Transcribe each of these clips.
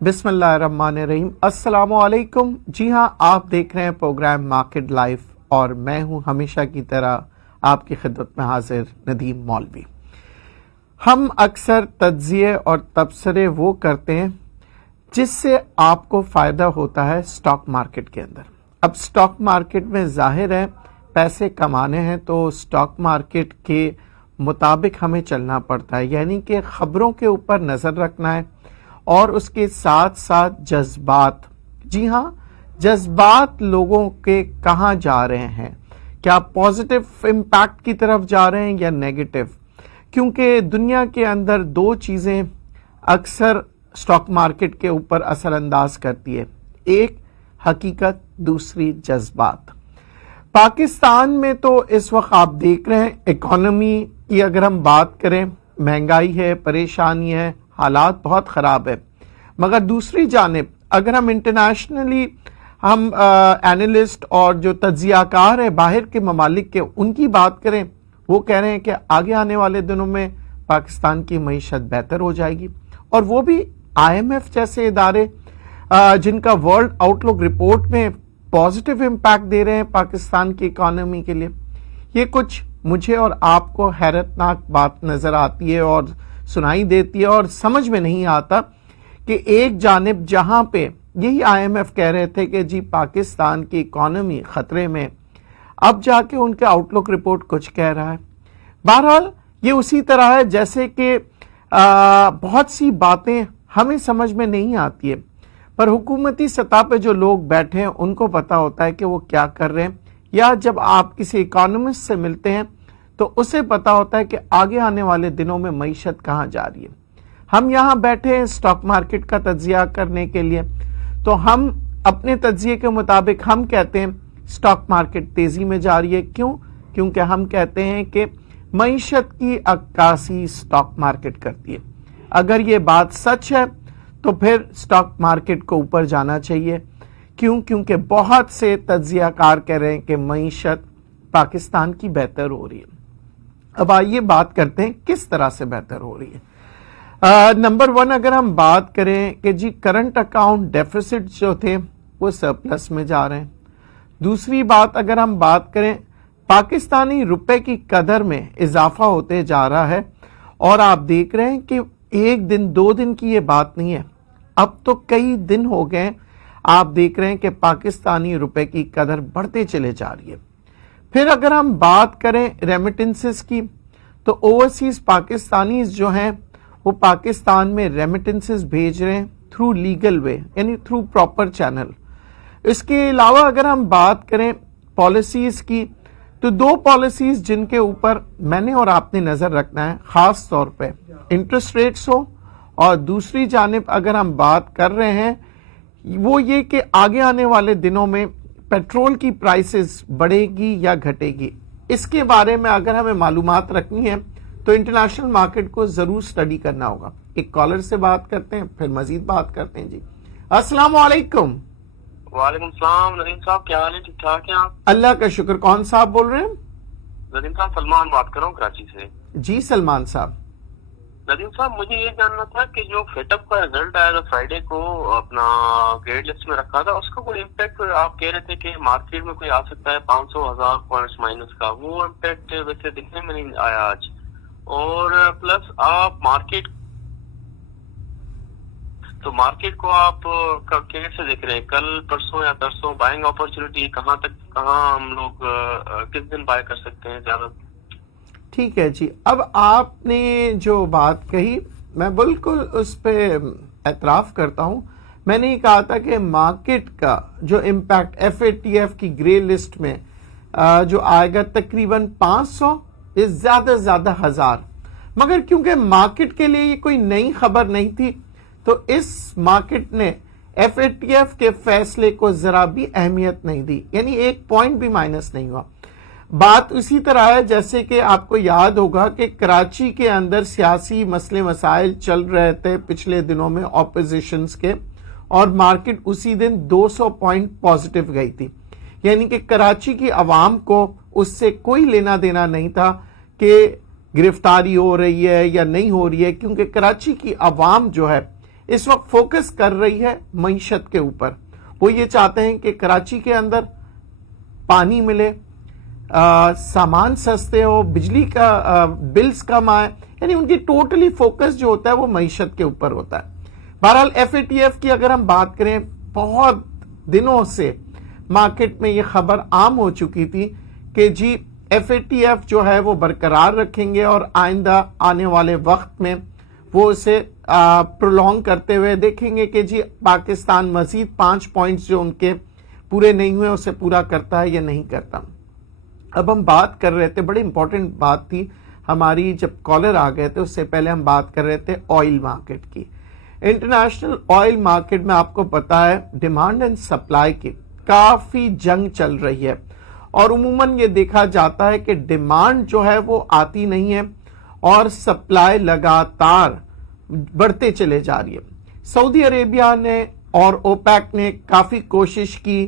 बिस्मिल्लाहिर्रहमानिर्रहीम। अस्सलाम वालेकुम। जी हाँ, आप देख रहे हैं प्रोग्राम मार्केट लाइफ और मैं हूँ हमेशा की तरह आपकी खिदमत में हाजिर नदीम मौलवी। हम अक्सर तज्ज़िये और तबसरे वो करते हैं जिससे आपको फ़ायदा होता है स्टॉक मार्केट के अंदर। अब स्टॉक मार्केट में ज़ाहिर है पैसे कमाने हैं तो स्टॉक मार्केट के मुताबिक हमें चलना पड़ता है, यानी कि ख़बरों के ऊपर नज़र रखना है और उसके साथ साथ जज्बात। जी हाँ, जज्बात लोगों के कहाँ जा रहे हैं, क्या पॉजिटिव इम्पैक्ट की तरफ जा रहे हैं या नेगेटिव। क्योंकि दुनिया के अंदर दो चीज़ें अक्सर स्टॉक मार्केट के ऊपर असरअंदाज करती है, एक हकीकत, दूसरी जज्बात। पाकिस्तान में तो इस वक्त आप देख रहे हैं इकोनॉमी की अगर हम बात करें, महंगाई है, परेशानी है, हालात बहुत ख़राब है। मगर दूसरी जानिब अगर हम इंटरनेशनली हम एनालिस्ट और जो तज्ज़ियाकार है बाहर के ममालिक के, उनकी बात करें, वो कह रहे हैं कि आगे आने वाले दिनों में पाकिस्तान की मईशत बेहतर हो जाएगी। और वो भी IMF जैसे इदारे जिनका वर्ल्ड आउटलुक रिपोर्ट में पॉजिटिव इम्पैक्ट दे रहे हैं पाकिस्तान की इकोनॉमी के लिए। ये कुछ मुझे और आपको हैरतनाक बात नज़र आती है और सुनाई देती है और समझ में नहीं आता कि एक जानिब जहां पे यही IMF कह रहे थे कि जी पाकिस्तान की इकोनॉमी खतरे में, अब जाके उनके आउटलुक रिपोर्ट कुछ कह रहा है। बहरहाल ये उसी तरह है जैसे कि बहुत सी बातें हमें समझ में नहीं आती है, पर हुकूमती सतह पे जो लोग बैठे हैं उनको पता होता है कि वो क्या कर रहे हैं, या जब आप किसी इकोनॉमिस्ट से मिलते हैं तो उसे पता होता है कि आगे आने वाले दिनों में मईशत कहाँ जा रही है। हम यहाँ बैठे हैं स्टॉक मार्केट का तज्जिया करने के लिए, तो हम अपने तज्जिए के मुताबिक हम कहते हैं स्टॉक मार्केट तेजी में जा रही है। क्यों? क्योंकि हम कहते हैं कि मईशत की अक्कासी स्टॉक मार्केट करती है। अगर ये बात सच है तो फिर स्टॉक मार्केट को ऊपर जाना चाहिए। क्यों? क्योंकि बहुत से तज्जियाकार कह रहे हैं कि मईशत पाकिस्तान की बेहतर हो रही है। अब आइए बात करते हैं किस तरह से बेहतर हो रही है। नंबर वन अगर हम बात करें कि जी करंट अकाउंट डेफिसिट जो थे वो सरप्लस में जा रहे हैं। दूसरी बात अगर हम बात करें, पाकिस्तानी रुपए की कदर में इजाफा होते जा रहा है और आप देख रहे हैं कि एक दिन दो दिन की ये बात नहीं है, अब तो कई दिन हो गए आप देख रहे हैं कि पाकिस्तानी रुपए की कदर बढ़ते चले जा रही है। फिर अगर हम बात करें रेमिटेंसेस की, तो ओवरसीज पाकिस्तानीज जो हैं वो पाकिस्तान में रेमिटेंसेस भेज रहे हैं थ्रू लीगल वे, यानी थ्रू प्रॉपर चैनल। इसके अलावा अगर हम बात करें पॉलिसीज की, तो दो पॉलिसीज जिनके ऊपर मैंने और आपने नजर रखना है, खास तौर पे इंटरेस्ट रेट्स हो, और दूसरी जानिब अगर हम बात कर रहे हैं वो ये कि आगे आने वाले दिनों में पेट्रोल की प्राइसेस बढ़ेगी या घटेगी। इसके बारे में अगर हमें मालूमात रखनी है तो इंटरनेशनल मार्केट को जरूर स्टडी करना होगा। एक कॉलर से बात करते हैं, फिर मजीद बात करते हैं। जी अस्सलाम वालेकुम। वालेकुम सलाम। नदीम साहब क्या हाल है? ठीक ठाक हैं आप? अल्लाह का शुक्र। कौन साहब बोल रहे हैं? नदीम साहब सलमान बात कर रहा हूँ कराची से। जी सलमान साहब। नदीम साहब मुझे ये जानना था कि जो फेटअप का रिजल्ट आया था फ्राइडे को, अपना ग्रेड लिस्ट में रखा था, उसका कोई इम्पैक्ट आप कह रहे थे कि मार्केट में कोई आ सकता है 500,000 पॉइंट्स माइनस का, वो इम्पैक्ट वैसे दिखने में नहीं आया आज। और प्लस आप मार्केट को आप कैसे देख रहे हैं? कल परसों या तरसों बाइंग अपॉर्चुनिटी कहाँ हम लोग किस दिन बाय कर सकते हैं ज्यादा? ठीक है जी। अब आपने जो बात कही मैं बिल्कुल उस पर एतराफ़ करता हूं। मैंने ये कहा था कि मार्केट का जो इम्पैक्ट FATF की ग्रे लिस्ट में जो आएगा तकरीबन 500 ज्यादा से ज्यादा 1000, मगर क्योंकि मार्केट के लिए ये कोई नई खबर नहीं थी तो इस मार्केट ने FATF के फैसले को जरा भी अहमियत नहीं दी, यानी एक पॉइंट भी माइनस नहीं हुआ। बात उसी तरह है जैसे कि आपको याद होगा कि कराची के अंदर सियासी मसले मसाइल चल रहे थे पिछले दिनों में ऑपोजिशंस के, और मार्केट उसी दिन 200 पॉइंट पॉजिटिव गई थी। यानी कि कराची की आवाम को उससे कोई लेना देना नहीं था कि गिरफ्तारी हो रही है या नहीं हो रही है, क्योंकि कराची की आवाम जो है इस वक्त फोकस कर रही है मईशत के ऊपर। वो ये चाहते हैं कि कराची के अंदर पानी मिले, सामान सस्ते हो, बिजली का बिल्स कम आए, यानी उनकी टोटली फोकस जो होता है वो मईशत के ऊपर होता है। बहरहाल FATF की अगर हम बात करें, बहुत दिनों से मार्केट में ये खबर आम हो चुकी थी कि जी FATF जो है वो बरकरार रखेंगे और आइंदा आने वाले वक्त में वो उसे प्रोलॉन्ग करते हुए देखेंगे कि जी पाकिस्तान मजीद 5 पॉइंट्स जो उनके पूरे नहीं हुए उसे पूरा करता है या नहीं करता। अब हम बात कर रहे थे, बड़ी इंपॉर्टेंट बात थी हमारी, जब कॉलर आ गए थे उससे पहले हम बात कर रहे थे ऑयल मार्केट की। इंटरनेशनल ऑयल मार्केट में आपको पता है डिमांड एंड सप्लाई की काफी जंग चल रही है और उमूमन ये देखा जाता है कि डिमांड जो है वो आती नहीं है और सप्लाई लगातार बढ़ते चले जा रही है। सऊदी अरेबिया ने और ओपेक ने काफी कोशिश की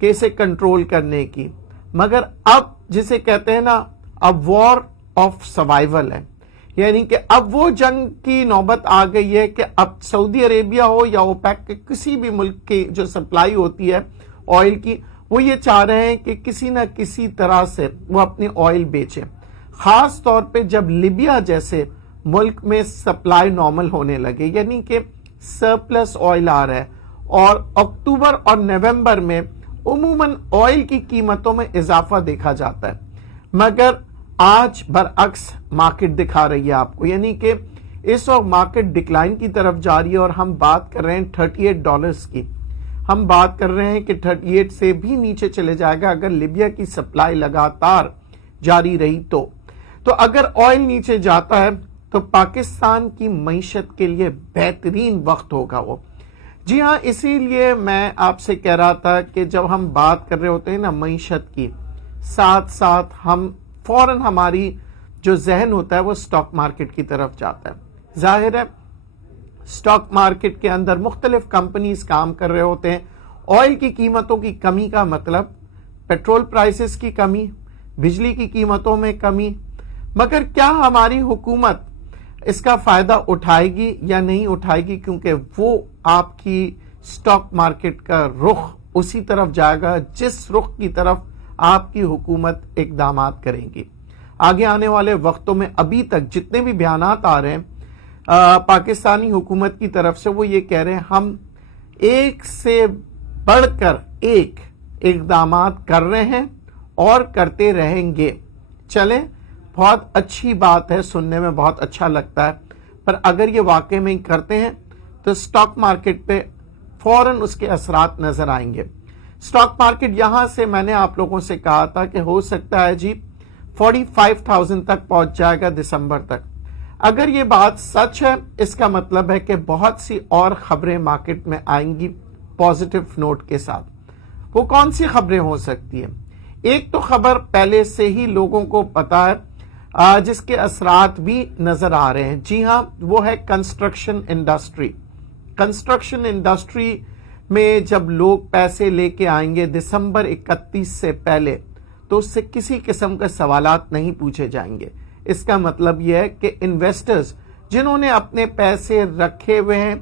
कि इसे कंट्रोल करने की, मगर अब जिसे कहते हैं ना, अब वॉर ऑफ सर्वाइवल है, यानी कि अब वो जंग की नौबत आ गई है कि अब सऊदी अरेबिया हो या ओपेक के किसी भी मुल्क की जो सप्लाई होती है ऑयल की, वो ये चाह रहे हैं कि किसी न किसी तरह से वो अपनी ऑयल बेचे, खास तौर पे जब लीबिया जैसे मुल्क में सप्लाई नॉर्मल होने लगे, यानी कि सरप्लस ऑयल आ रहा है और अक्टूबर और नवंबर में उमूमन ऑयल की कीमतों में इजाफा देखा जाता है। मगर आज बरअक्स मार्केट दिखा रही है आपको, यानी कि इस वक्त मार्केट डिक्लाइन की तरफ जा रही है और हम बात कर रहे हैं $38 की। हम बात कर रहे हैं कि 38 से भी नीचे चले जाएगा अगर लीबिया की सप्लाई लगातार जारी रही तो अगर ऑयल नीचे जाता है तो पाकिस्तान की मईशत के लिए बेहतरीन वक्त होगा वो। जी हाँ, इसीलिए मैं आपसे कह रहा था कि जब हम बात कर रहे होते हैं ना मईशत की, साथ साथ हम फौरन हमारी जो जहन होता है वो स्टॉक मार्केट की तरफ जाता है। जाहिर है स्टॉक मार्केट के अंदर मुख्तलिफ कंपनीज काम कर रहे होते हैं। ऑयल की कीमतों की कमी का मतलब पेट्रोल प्राइसेस की कमी, बिजली की कीमतों में कमी, मगर क्या हमारी हुकूमत इसका फायदा उठाएगी या नहीं उठाएगी, क्योंकि वो आपकी स्टॉक मार्केट का रुख उसी तरफ जाएगा जिस रुख की तरफ आपकी हुकूमत इकदामात करेंगी। आगे आने वाले वक्तों में अभी तक जितने भी बयानात आ रहे हैं पाकिस्तानी हुकूमत की तरफ से, वो ये कह रहे हैं हम एक से बढ़कर एक इकदामात कर रहे हैं और करते रहेंगे। चलें, बहुत अच्छी बात है, सुनने में बहुत अच्छा लगता है, पर अगर ये वाकई में करते हैं तो स्टॉक मार्केट पे फौरन उसके असरात नजर आएंगे। स्टॉक मार्केट यहां से मैंने आप लोगों से कहा था कि हो सकता है जी 45,000 तक पहुंच जाएगा दिसंबर तक। अगर ये बात सच है, इसका मतलब है कि बहुत सी और खबरें मार्केट में आएंगी पॉजिटिव नोट के साथ। वो कौन सी खबरें हो सकती है? एक तो खबर पहले से ही लोगों को पता है, जिसके असरात भी नजर आ रहे हैं। जी हां, वो है कंस्ट्रक्शन इंडस्ट्री। कंस्ट्रक्शन इंडस्ट्री में जब लोग पैसे लेके आएंगे दिसंबर 31 से पहले, तो उससे किसी किस्म के सवालात नहीं पूछे जाएंगे। इसका मतलब यह है कि इन्वेस्टर्स जिन्होंने अपने पैसे रखे हुए हैं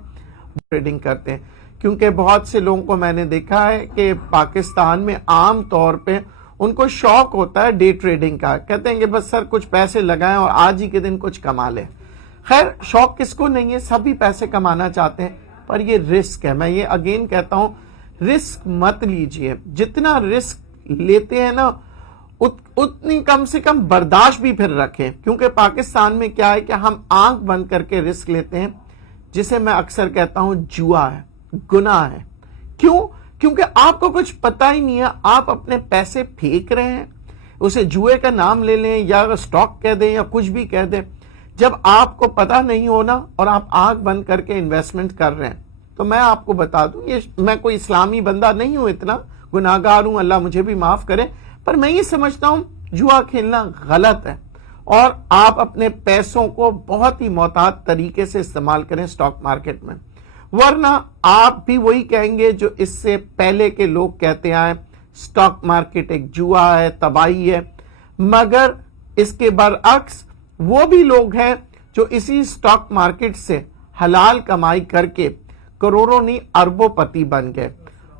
ट्रेडिंग करते हैं, क्योंकि बहुत से लोगों को मैंने देखा है कि पाकिस्तान में आम तौर पे उनको शौक होता है डे ट्रेडिंग का। कहते हैं कि बस सर कुछ पैसे लगाएं और आज ही के दिन कुछ कमा लें। खैर, शौक किसको नहीं है, सभी पैसे कमाना चाहते हैं, पर ये रिस्क है। मैं ये अगेन कहता हूं, रिस्क मत लीजिए। जितना रिस्क लेते हैं ना उतनी कम से कम बर्दाश्त भी फिर रखें, क्योंकि पाकिस्तान में क्या है कि हम आंख बंद करके रिस्क लेते हैं, जिसे मैं अक्सर कहता हूं जुआ है, गुनाह है। क्यों? क्योंकि आपको कुछ पता ही नहीं है, आप अपने पैसे फेंक रहे हैं। उसे जुए का नाम ले लें या स्टॉक कह दें या कुछ भी कह दें, जब आपको पता नहीं होना और आप आंख बंद करके इन्वेस्टमेंट कर रहे हैं। तो मैं आपको बता दूं, ये मैं कोई इस्लामी बंदा नहीं हूं, इतना गुनाहगार हूं, अल्लाह मुझे भी माफ करे, पर मैं ये समझता हूं जुआ खेलना गलत है और आप अपने पैसों को बहुत ही मोहतात तरीके से इस्तेमाल करें स्टॉक मार्केट में, वरना आप भी वही कहेंगे जो इससे पहले के लोग कहते आए, स्टॉक मार्केट एक जुआ है, तबाही है। मगर इसके बरअक्स वो भी लोग हैं जो इसी स्टॉक मार्केट से حلال کمائی کر کے کروڑوں نہیں اربوں پتی بن گئے.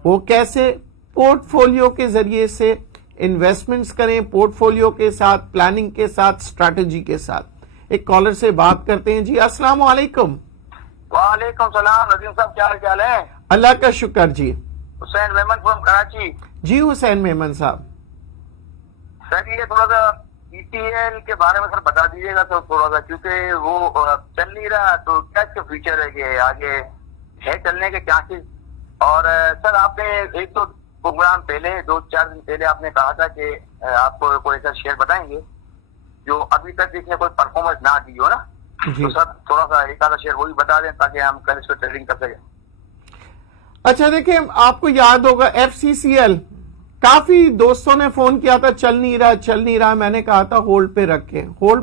وہ کیسے؟ پورٹ فولیو کے ذریعے سے انویسٹمنٹس کریں، پورٹ فولیو کے ساتھ، پلاننگ کے ساتھ، اسٹریٹجی کے ساتھ. ایک کالر سے بات کرتے ہیں. جی السلام علیکم. وعلیکم السلام ندیم صاحب، کیا حال چال ہے؟ اللہ کا شکر. جی حسین میمن فرام کراچی. جی حسین میمن صاحب. سر یہ تھوڑا سا ای ٹی ایل کے بارے میں سر بتا دیجیے گا تو تھوڑا سا، کیونکہ وہ چل نہیں رہا تو کیا اس کا فیوچر ہے کہ آگے ہے چلنے کے چانسز. اور سر آپ نے ایک دو پروگرام پہلے 2-4 دن پہلے آپ نے کہا تھا کہ آپ کو کوئی ایسا شیئر بتائیں گے جو ابھی تک اس نے کوئی پرفارمنس نہ دی ہو نا. تو سر تھوڑا سا ایک آدھا شیئر وہ بھی بتا دیں تاکہ ہم کل اس پہ ٹریڈنگ کر سکیں. اچھا دیکھیں، آپ کو یاد ہوگا ایف سی سی ایل، کافی دوستوں نے فون کیا تھا چل نہیں رہا. میں نے کہا تھا ہولڈ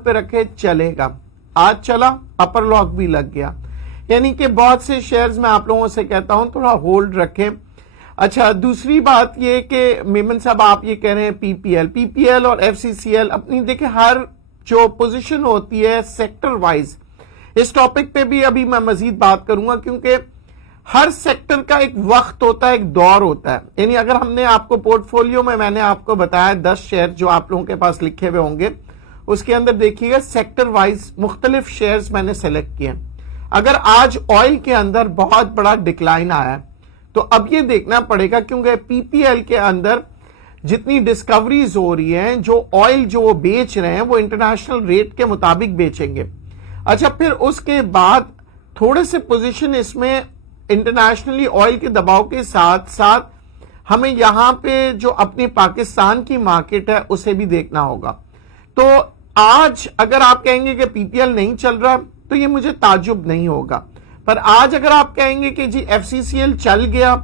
پہ رکھے چلے گا. آج چلا، اپر لاک بھی لگ گیا. یعنی کہ بہت سے شیئرز میں آپ لوگوں سے کہتا ہوں تھوڑا ہولڈ رکھیں. اچھا دوسری بات یہ کہ میمن صاحب آپ یہ کہہ رہے ہیں پی پی ایل اور ایف سی سی ایل اپنی دیکھیں ہر جو پوزیشن ہوتی ہے سیکٹر وائز، اس ٹاپک پہ بھی ابھی میں مزید بات کروں گا کیونکہ ہر سیکٹر کا ایک وقت ہوتا ہے، ایک دور ہوتا ہے. یعنی اگر ہم نے آپ کو پورٹ فولیو میں نے آپ کو بتایا 10 شیئر جو آپ لوگوں کے پاس لکھے ہوئے ہوں گے، اس کے اندر دیکھیے گا سیکٹر وائز مختلف شیئرز میں نے سیلیکٹ کیے. اگر آج آئل کے اندر بہت بڑا ڈکلائن آیا ہے تو اب یہ دیکھنا پڑے گا کیونکہ پی پی ایل کے اندر جتنی ڈسکوریز ہو رہی ہیں، جو آئل جو وہ بیچ رہے ہیں وہ انٹرنیشنل ریٹ کے مطابق بیچیں گے. اچھا پھر اس کے بعد تھوڑے سے پوزیشن اس میں انٹرنیشنلی آئل کے دباؤ کے ساتھ ساتھ ہمیں یہاں پہ جو اپنی پاکستان کی مارکیٹ ہے اسے بھی دیکھنا ہوگا. تو آج اگر آپ کہیں گے کہ پی پی ایل نہیں چل رہا تو یہ مجھے تعجب نہیں ہوگا، پر آج اگر آپ کہیں گے کہ جی ایف سی سی ایل چل گیا،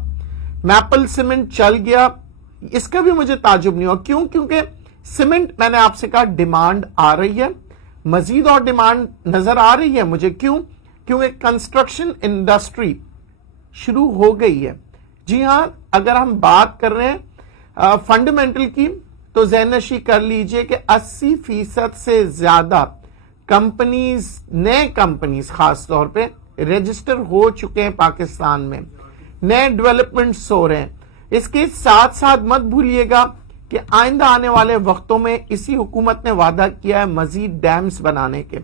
میپل سیمنٹ چل گیا، اس کا بھی مجھے تعجب نہیں ہوگا. کیونکہ سیمنٹ میں نے آپ سے کہا ڈیمانڈ آ رہی ہے، مزید اور ڈیمانڈ نظر آ رہی ہے مجھے. کیونکہ کنسٹرکشن انڈسٹری شروع ہو گئی ہے. جی ہاں، اگر ہم بات کر رہے ہیں فنڈامنٹل کی تو ذہن نشی کر لیجئے کہ 80% سے زیادہ کمپنیز، نئے کمپنیز خاص طور پہ رجسٹر ہو چکے ہیں پاکستان میں، نئے ڈیولپمنٹس ہو رہے ہیں. اس کے ساتھ ساتھ مت بھولیے گا کہ آئندہ آنے والے وقتوں میں اسی حکومت نے وعدہ کیا ہے مزید ڈیمز بنانے کے.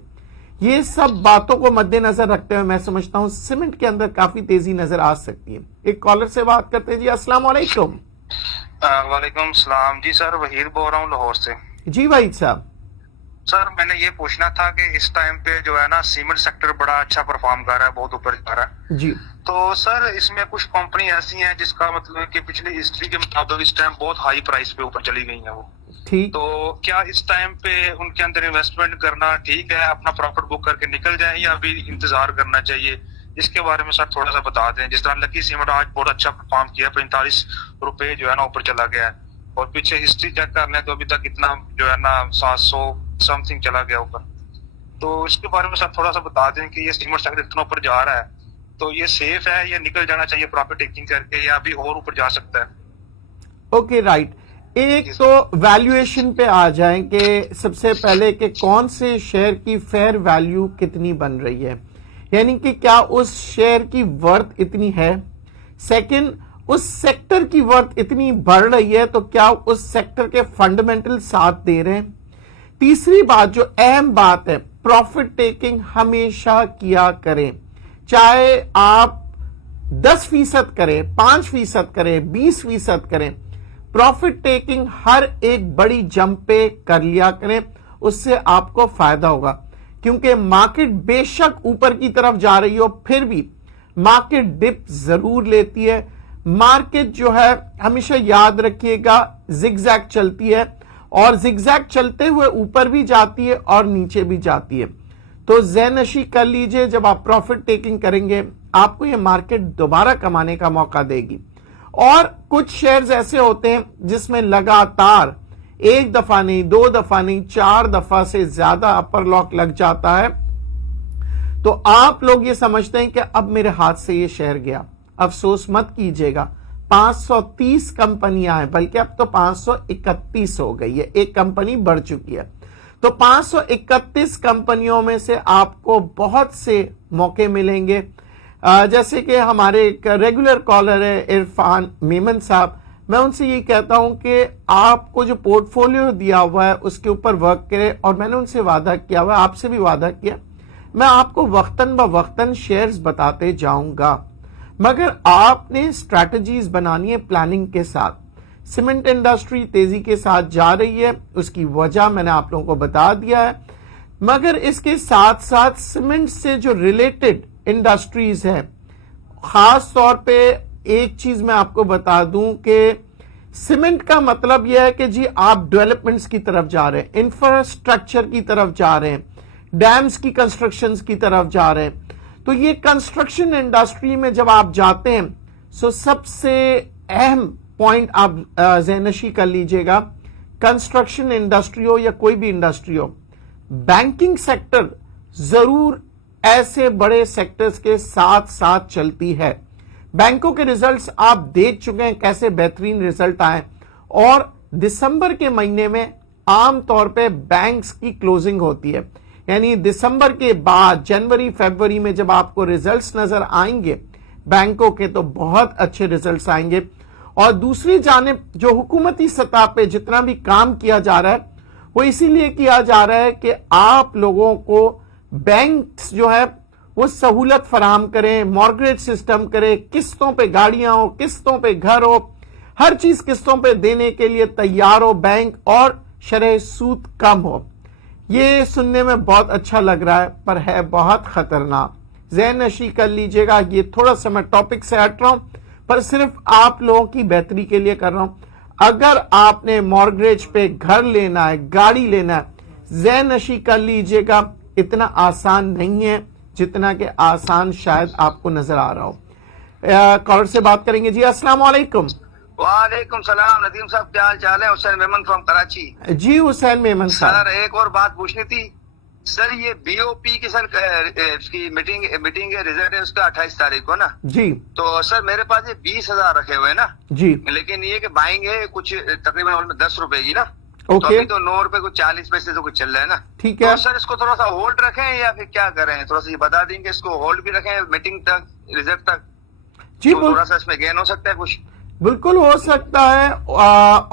یہ سب باتوں کو مد نظر رکھتے ہوئے میں سمجھتا ہوں سیمنٹ کے اندر کافی تیزی نظر آ سکتی ہے. ایک کالر سے بات کرتے ہیں. جی السلام علیکم. وعلیکم السلام. جی سر وحید بول رہا ہوں لاہور سے. جی وحید صاحب. سر میں نے یہ پوچھنا تھا کہ اس ٹائم پہ جو ہے نا سیمنٹ سیکٹر بڑا اچھا پرفارم کر رہا ہے، بہت اوپر جا رہا ہے. جی تو سر اس میں کچھ کمپنی ایسی ہیں جس کا مطلب ہے کہ پچھلی ہسٹری کے مطابق اس ٹائم بہت ہائی پرائس پہ اوپر چلی گئی ہیں وہ. ٹھیک. تو کیا اس ٹائم پہ ان کے اندر انویسٹمنٹ کرنا ٹھیک ہے، اپنا پروفٹ بک کر کے نکل جائیں، یا ابھی انتظار کرنا چاہیے؟ اس کے بارے میں سر تھوڑا سا بتا دیں. جس طرح لکی سیمنٹ آج بہت اچھا پرفارم کیا، 45 روپے جو ہے نا اوپر چلا گیا ہے، اور پیچھے ہسٹری چیک کر لیں تو ابھی تک اتنا جو ہے نا 700 سم تھنگ چلا گیا اوپر. تو اس کے بارے میں سر تھوڑا سا بتا دیں کہ یہ سیمنٹ سیکٹر اتنا اوپر جا رہا ہے تو یہ سیف ہے یا نکل جانا چاہیے پروفٹ ٹیکنگ کر کے، یا ابھی اور اوپر جا سکتا ہے؟ Okay right. ایک تو ویلیویشن پہ آ جائیں کہ سب سے پہلے کہ کون سے شیئر کی فیئر ویلیو کتنی بن رہی ہے، یعنی کہ کیا اس شیئر کی ورتھ اتنی ہے. سیکنڈ، اس سیکٹر کی ورتھ اتنی بڑھ رہی ہے تو کیا اس سیکٹر کے فنڈامنٹل ساتھ دے رہے ہیں. تیسری بات جو اہم بات ہے، پروفٹ ٹیکنگ ہمیشہ کیا کریں، چاہے آپ 10% کریں، 5% کریں، 20% کریں. پروفٹ ٹیکنگ ہر ایک بڑی جمپ پہ کر لیا کریں، اس سے آپ کو فائدہ ہوگا. کیونکہ مارکیٹ بے شک اوپر کی طرف جا رہی ہو پھر بھی مارکیٹ ڈپ ضرور لیتی ہے. مارکیٹ جو ہے ہمیشہ یاد رکھیے گا زگ زیگ چلتی ہے، اور زگ زیگ چلتے ہوئے اوپر بھی جاتی ہے اور نیچے بھی جاتی ہے. تو ذہن نشی کر لیجئے جب آپ پروفٹ ٹیکنگ کریں گے آپ کو یہ مارکیٹ دوبارہ کمانے کا موقع دے گی. اور کچھ شیئرز ایسے ہوتے ہیں جس میں لگاتار ایک دفعہ نہیں، 2 دفعہ نہیں، 4 دفعہ سے زیادہ اپر لاک لگ جاتا ہے تو آپ لوگ یہ سمجھتے ہیں کہ اب میرے ہاتھ سے یہ شیئر گیا. افسوس مت کیجئے گا، 530 کمپنیاں ہیں، بلکہ اب تو 531 ہو گئی ہے، ایک کمپنی بڑھ چکی ہے. تو 531 कंपनियों में से आपको बहुत से मौके मिलेंगे। जैसे कि हमारे एक रेगुलर कॉलर है इरफान मेमन साहब, मैं उनसे ये कहता हूं कि आपको जो पोर्टफोलियो दिया हुआ है उसके ऊपर वर्क करें, और मैंने उनसे वादा किया हुआ है, आपसे भी वादा किया, मैं आपको वक्तन ब वक्तन शेयर्स बताते जाऊंगा, मगर आपने स्ट्रैटेजीज बनानी है प्लानिंग के साथ। सीमेंट इंडस्ट्री तेजी के साथ जा रही है, उसकी वजह मैंने आप लोगों को बता दिया है, मगर इसके साथ साथ सीमेंट से जो रिलेटेड इंडस्ट्रीज है, खास तौर पे एक चीज मैं आपको बता दूं कि सीमेंट का मतलब यह है कि जी आप डेवलपमेंट्स की तरफ जा रहे हैं, इंफ्रास्ट्रक्चर की तरफ जा रहे हैं, डैम्स की कंस्ट्रक्शंस की तरफ जा रहे हैं। तो ये कंस्ट्रक्शन इंडस्ट्री में जब आप जाते हैं तो सबसे अहम पॉइंट आप ज़हनशी कर लीजिएगा, कंस्ट्रक्शन इंडस्ट्री हो या कोई भी इंडस्ट्री हो, बैंकिंग सेक्टर जरूर ऐसे बड़े सेक्टर्स के साथ साथ चलती है। बैंकों के रिजल्ट्स आप देख चुके हैं कैसे बेहतरीन रिजल्ट आए, और दिसंबर के महीने में आमतौर पे बैंक्स की क्लोजिंग होती है, यानी दिसंबर के बाद जनवरी फरवरी में जब आपको रिजल्ट्स नजर आएंगे बैंकों के, तो बहुत अच्छे रिजल्ट्स आएंगे। और दूसरी जानिब जो हुकूमती सतह पे जितना भी काम किया जा रहा है वो इसीलिए किया जा रहा है कि आप लोगों को बैंक्स जो है वो सहूलत फराहम करें, मॉर्गेज सिस्टम करें, किस्तों पे गाड़ियां हो, किस्तों पे घर हो, हर चीज किस्तों पे देने के लिए तैयार हो बैंक, और शरह सूद कम हो। ये सुनने में बहुत अच्छा लग रहा है पर है बहुत खतरनाक। ज़हन नशी कर लीजिएगा, ये थोड़ा सा मैं टॉपिक से हट रहा हूं पर सिर्फ आप लोगों की बेहतरी के लिए कर रहा हूं। अगर आपने मॉर्गेज पे घर लेना है, गाड़ी लेना है, ज़हन नशी कर लीजिएगा, इतना आसान नहीं है जितना कि आसान शायद आपको नजर आ रहा हो। कॉलर से बात करेंगे जी। अस्सलाम वालेकुम। वालेकुम सलाम नदीम साहब, क्या हाल चाल है? हुसैन मेमन फ्रॉम कराची। जी हुसैन मेमन साहब। सर एक और बात पूछनी थी सर, ये बीओपी की सर इसकी मीटिंग रिजल्ट है उसका 28 तारीख को ना जी। तो सर मेरे पास ये 20,000 रखे हुए हैं ना जी, लेकिन ये कि बाइंग है कुछ तकरीबन 10 रुपए की ना, ओके। तो अभी तो 9 रुपए कुछ 40 पैसे तो कुछ चल रहा है ना, ठीक है। तो सर इसको थोड़ा सा होल्ड रखें या फिर क्या करें? थोड़ा सा ये बता देंगे, इसको होल्ड भी रखें मीटिंग तक, रिजल्ट तक, जी तो थोड़ा सा इसमें गेन हो सकता है कुछ? बिल्कुल हो सकता है।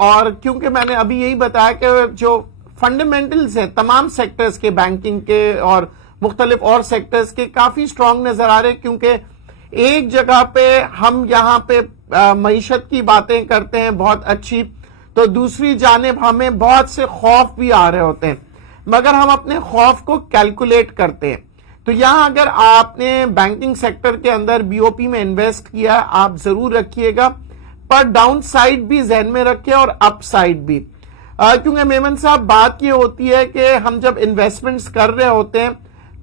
और क्योंकि मैंने अभी यही बताया कि जो फंडामेंटल्स है तमाम सेक्टर्स के, बैंकिंग के और मुख्तलिफ और सेक्टर्स के, काफी स्ट्रांग नजर आ रहे हैं, क्योंकि एक जगह पे हम यहाँ पे मईशत की बातें करते हैं बहुत अच्छी, तो दूसरी जानिब हमें बहुत से खौफ भी आ रहे होते हैं, मगर हम अपने खौफ को कैलकुलेट करते हैं। तो यहां अगर आपने बैंकिंग सेक्टर के अंदर बीओपी में इन्वेस्ट किया, आप जरूर रखिएगा, पर डाउन साइड भी जहन में रखिए और अप साइड भी। क्योंकि मेमन साहब बात ये होती है कि हम जब इन्वेस्टमेंट्स कर रहे होते हैं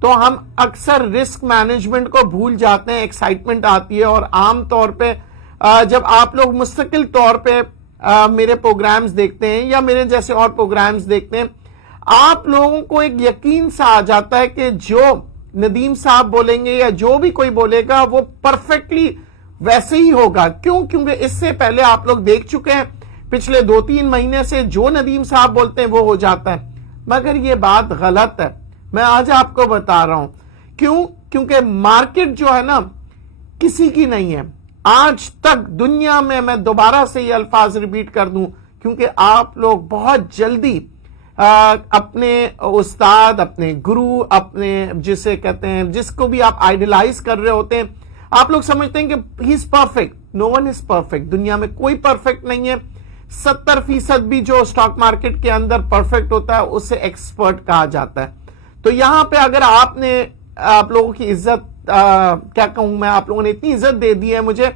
तो हम अक्सर रिस्क मैनेजमेंट को भूल जाते हैं, एक्साइटमेंट आती है, और आम तौर पे जब आप लोग मुस्तकिल तौर पे मेरे प्रोग्राम्स देखते हैं या मेरे जैसे और प्रोग्राम्स देखते हैं, आप लोगों को एक यकीन सा आ जाता है कि जो नदीम साहब बोलेंगे या जो भी कोई बोलेगा वो परफेक्टली वैसे ही होगा। क्यों? क्योंकि इससे पहले आप लोग देख चुके हैं, पिछले 2-3 महीने से जो नदीम साहब बोलते हैं वो हो जाता है, मगर ये बात गलत है। मैं आज आपको बता रहा हूं क्यों? क्योंकि मार्केट जो है ना किसी की नहीं है आज तक दुनिया में। मैं दोबारा से ये अल्फाज रिपीट कर दूं क्योंकि आप लोग बहुत जल्दी अपने उस्ताद, अपने गुरु, अपने जिसे कहते हैं, जिसको भी आप आइडलाइज कर रहे होते हैं, आप लोग समझते हैं कि he is perfect. No one is perfect, दुनिया में कोई परफेक्ट नहीं है। 70% भी जो स्टॉक मार्केट के अंदर परफेक्ट होता है उसे एक्सपर्ट कहा जाता है। तो यहां पे अगर आपने आप लोगों की इज्जत क्या कहूं मैं, आप लोगों ने इतनी इज्जत दे दी है मुझे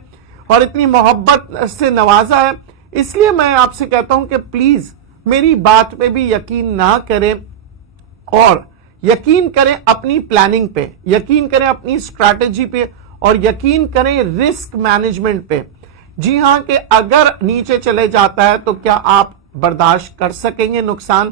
और इतनी मोहब्बत से नवाजा है, इसलिए मैं आपसे कहता हूं कि प्लीज मेरी बात पे भी यकीन ना करें और यकीन करें अपनी प्लानिंग पे, यकीन करें अपनी स्ट्रैटेजी पे और यकीन करें रिस्क मैनेजमेंट पे। जी हां, कि अगर नीचे चले जाता है तो क्या आप बर्दाश्त कर सकेंगे नुकसान?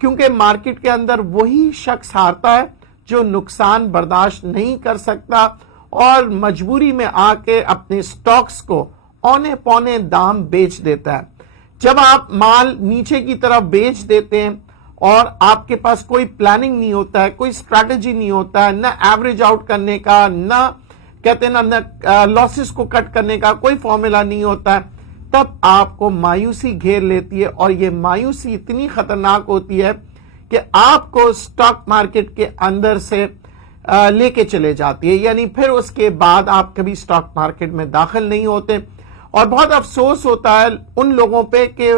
क्योंकि मार्केट के अंदर वही शख्स हारता है जो नुकसान बर्दाश्त नहीं कर सकता और मजबूरी में आके अपने स्टॉक्स को औने पौने दाम बेच देता है। जब आप माल नीचे की तरफ बेच देते हैं اور آپ کے پاس کوئی پلاننگ نہیں ہوتا ہے, کوئی اسٹریٹجی نہیں ہوتا ہے, نہ ایوریج آؤٹ کرنے کا, نہ کہتے ہیں نہ لاسز کو کٹ کرنے کا کوئی فارمولا نہیں ہوتا ہے, تب آپ کو مایوسی گھیر لیتی ہے. اور یہ مایوسی اتنی خطرناک ہوتی ہے کہ آپ کو اسٹاک مارکیٹ کے اندر سے لے کے چلے جاتی ہے, یعنی پھر اس کے بعد آپ کبھی اسٹاک مارکیٹ میں داخل نہیں ہوتے. اور بہت افسوس ہوتا ہے ان لوگوں پہ کہ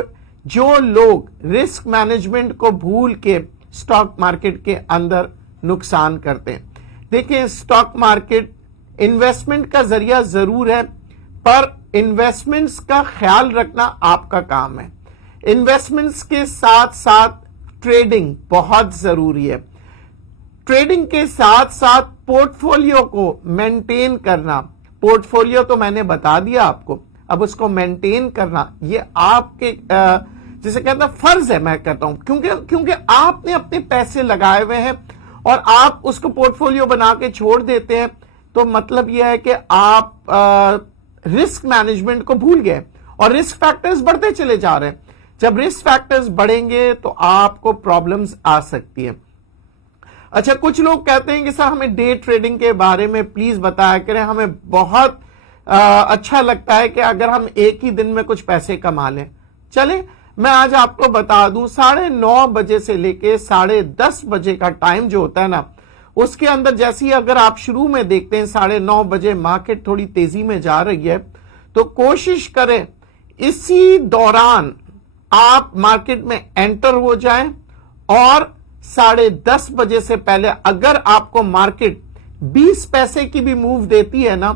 جو لوگ رسک مینجمنٹ کو بھول کے اسٹاک مارکیٹ کے اندر نقصان کرتے ہیں. دیکھیں, اسٹاک مارکیٹ انویسٹمنٹ کا ذریعہ ضرور ہے, پر انویسٹمنٹس کا خیال رکھنا آپ کا کام ہے. انویسٹمنٹس کے ساتھ ساتھ ٹریڈنگ بہت ضروری ہے. ٹریڈنگ کے ساتھ ساتھ پورٹ فولیو کو مینٹین کرنا, پورٹ فولیو تو میں نے بتا دیا آپ کو, اب اس کو مینٹین کرنا یہ آپ کے جسے کہتا ہے فرض ہے, میں کہتا ہوں, کیونکہ آپ نے اپنے پیسے لگائے ہوئے ہیں اور آپ اس کو پورٹ فولیو بنا کے چھوڑ دیتے ہیں, تو مطلب یہ ہے کہ آپ رسک مینجمنٹ کو بھول گئے اور رسک فیکٹرز بڑھتے چلے جا رہے ہیں. جب رسک فیکٹرز بڑھیں گے تو آپ کو پرابلمز آ سکتی ہیں. اچھا, کچھ لوگ کہتے ہیں کہ سر ہمیں ڈے ٹریڈنگ کے بارے میں پلیز بتایا کریں, ہمیں بہت اچھا لگتا ہے کہ اگر ہم ایک ہی دن میں کچھ پیسے کما لیں. چلیں میں آج آپ کو بتا دوں, 9:30 بجے سے لے کے 10:30 بجے کا ٹائم جو ہوتا ہے نا, اس کے اندر جیسی اگر آپ شروع میں دیکھتے ہیں 9:30 بجے مارکیٹ تھوڑی تیزی میں جا رہی ہے, تو کوشش کریں اسی دوران آپ مارکیٹ میں انٹر ہو جائیں, اور 10:30 بجے سے پہلے اگر آپ کو مارکیٹ 20 پیسے کی بھی موو دیتی ہے نا,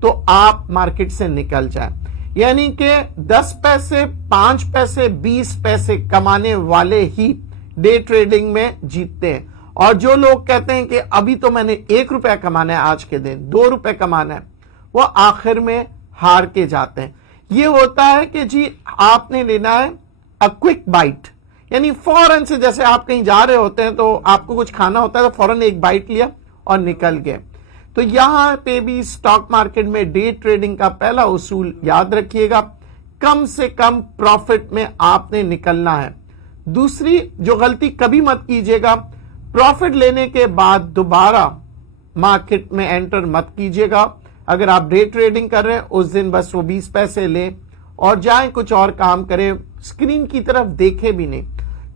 تو آپ مارکیٹ سے نکل جائیں. یعنی کہ 10 پیسے, 5 پیسے, 20 پیسے کمانے والے ہی ڈے ٹریڈنگ میں جیتتے ہیں. اور جو لوگ کہتے ہیں کہ ابھی تو میں نے 1 روپیہ کمانا ہے آج کے دن, 2 روپے کمانا ہے, وہ آخر میں ہار کے جاتے ہیں. یہ ہوتا ہے کہ جی آپ نے لینا ہے کوئک بائٹ, یعنی فوراً سے, جیسے آپ کہیں جا رہے ہوتے ہیں تو آپ کو کچھ کھانا ہوتا ہے تو فوراً ایک بائٹ لیا اور نکل گئے. تو یہاں پہ بھی اسٹاک مارکیٹ میں ڈے ٹریڈنگ کا پہلا اصول یاد رکھیے گا, کم سے کم پروفٹ میں آپ نے نکلنا ہے. دوسری جو غلطی کبھی مت کیجیے گا, پروفٹ لینے کے بعد دوبارہ مارکیٹ میں انٹر مت کیجیے گا. اگر آپ ڈے ٹریڈنگ کر رہے ہیں اس دن بس وہ 20 پیسے لیں اور جائیں کچھ اور کام کریں, اسکرین کی طرف دیکھے بھی نہیں.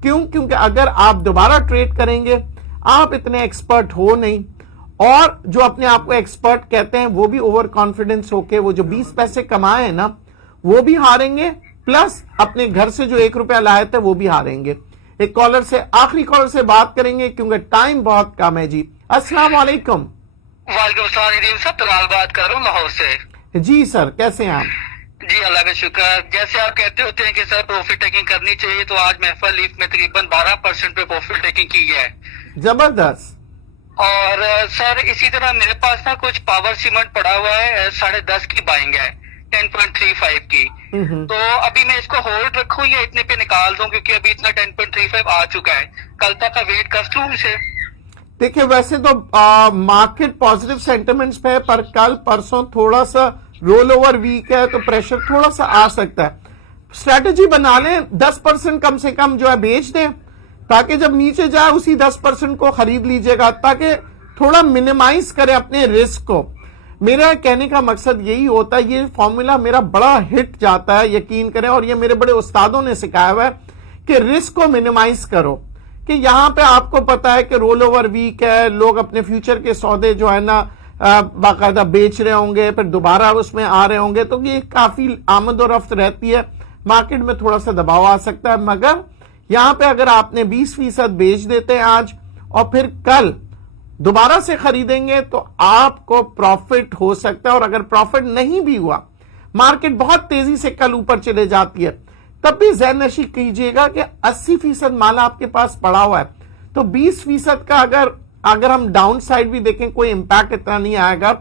کیونکہ اگر آپ دوبارہ ٹریڈ کریں گے, آپ اتنے ایکسپرٹ ہو نہیں, اور جو اپنے آپ کو ایکسپرٹ کہتے ہیں وہ بھی اوور کانفیڈنس ہو کے وہ جو 20 پیسے کمائے ہیں نا وہ بھی ہاریں گے, پلس اپنے گھر سے جو 1 روپیہ لائے تھے وہ بھی ہاریں گے. ایک کالر سے, آخری کالر سے بات کریں گے کیونکہ ٹائم بہت کم ہے. جی السلام علیکم. وعلیکم السلام ندیم صاحب, طلال بات کر رہا ہوں لاہور سے. جی سر, کیسے ہیں آپ؟ جی اللہ کا شکر. جیسے آپ کہتے ہوتے ہیں کہ سر پروفٹ ٹیکنگ کرنی چاہیے, تو آج محفل لیف میں تقریباً 12% پہ پروفٹ ٹیکنگ کی ہے. زبردست. اور سر اسی طرح میرے پاس نا کچھ پاور سیمنٹ پڑا ہوا ہے, 10.5 کی بائنگ ہے, 10.35 کی. تو ابھی میں اس کو ہولڈ رکھوں یا اتنے پہ نکال دوں, کیونکہ ابھی اتنا 10.35 آ چکا ہے, کل تک کا ویٹ کر لوں اسے؟ دیکھیں ویسے تو مارکیٹ پازیٹیو سینٹیمنٹس پہ ہے, پر کل پرسوں تھوڑا سا رول اوور ویک ہے تو پریشر تھوڑا سا آ سکتا ہے. اسٹریٹجی بنا لیں, 10% کم سے کم جو ہے بیچ دیں, تاکہ جب نیچے جائے اسی 10% کو خرید لیجئے گا, تاکہ تھوڑا منیمائز کریں اپنے رسک کو. میرا کہنے کا مقصد یہی ہوتا ہے, یہ فارمولا میرا بڑا ہٹ جاتا ہے یقین کریں, اور یہ میرے بڑے استادوں نے سکھایا ہوا ہے کہ رسک کو منیمائز کرو. کہ یہاں پہ آپ کو پتا ہے کہ رول اوور ویک ہے, لوگ اپنے فیوچر کے سودے جو ہے نا باقاعدہ بیچ رہے ہوں گے, پھر دوبارہ اس میں آ رہے ہوں گے, تو یہ کافی آمد و رفت رہتی ہے, مارکیٹ میں تھوڑا سا دباؤ آ سکتا ہے. مگر یہاں پہ اگر آپ نے 20% بیچ دیتے ہیں آج اور پھر کل دوبارہ سے خریدیں گے تو آپ کو پروفٹ ہو سکتا ہے. اور اگر پروفٹ نہیں بھی ہوا, مارکیٹ بہت تیزی سے کل اوپر چلے جاتی ہے, تب بھی ذہن نشی کیجئے گا کہ 80% مال آپ کے پاس پڑا ہوا ہے, تو 20% کا اگر ہم ڈاؤن سائڈ بھی دیکھیں کوئی امپیکٹ اتنا نہیں آئے گا,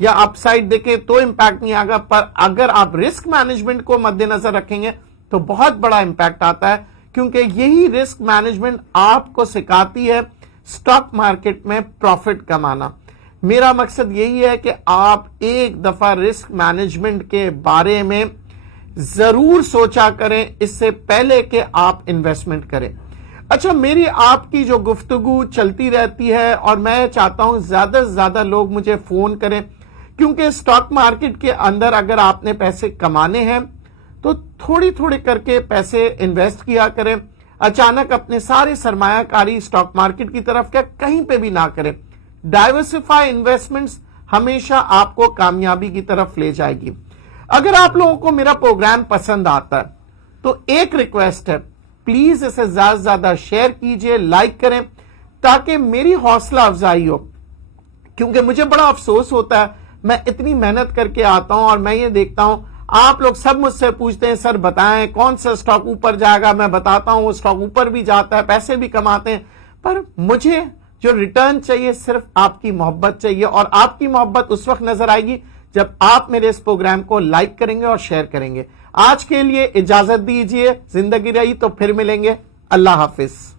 یا اپ سائڈ دیکھیں تو امپیکٹ نہیں آئے گا. پر اگر آپ رسک مینجمنٹ کو مد نظر رکھیں گے تو بہت بڑا امپیکٹ آتا ہے, کیونکہ یہی رسک مینجمنٹ آپ کو سکھاتی ہے اسٹاک مارکیٹ میں پروفٹ کمانا. میرا مقصد یہی ہے کہ آپ ایک دفعہ رسک مینجمنٹ کے بارے میں ضرور سوچا کریں اس سے پہلے کہ آپ انویسٹمنٹ کریں. اچھا، میری آپ کی جو گفتگو چلتی رہتی ہے اور میں چاہتا ہوں زیادہ سے زیادہ لوگ مجھے فون کریں، کیونکہ اسٹاک مارکیٹ کے اندر اگر آپ نے پیسے کمانے ہیں تو تھوڑی تھوڑی کر کے پیسے انویسٹ کیا کریں. اچانک اپنے سارے سرمایہ کاری اسٹاک مارکیٹ کی طرف کیا کہیں پہ بھی نہ کریں. ڈائیورسفائی انویسٹمنٹس ہمیشہ آپ کو کامیابی کی طرف لے جائے گی. اگر آپ لوگوں کو میرا پروگرام پسند آتا ہے تو ایک ریکویسٹ ہے، پلیز اسے زیادہ سے زیادہ شیئر کیجئے، لائک کریں تاکہ میری حوصلہ افزائی ہو. کیونکہ مجھے بڑا افسوس ہوتا ہے، میں اتنی محنت کر کے آتا ہوں اور میں یہ دیکھتا ہوں آپ لوگ سب مجھ سے پوچھتے ہیں سر بتائیں کون سا اسٹاک اوپر جائے گا. میں بتاتا ہوں وہ اسٹاک اوپر بھی جاتا ہے، پیسے بھی کماتے ہیں، پر مجھے جو ریٹرن چاہیے صرف آپ کی محبت چاہیے. اور آپ کی محبت اس وقت نظر آئے گی جب آپ میرے اس پروگرام کو لائک کریں گے اور شیئر کریں گے. آج کے لیے اجازت دیجیے، زندگی رہی تو پھر ملیں گے. اللہ حافظ.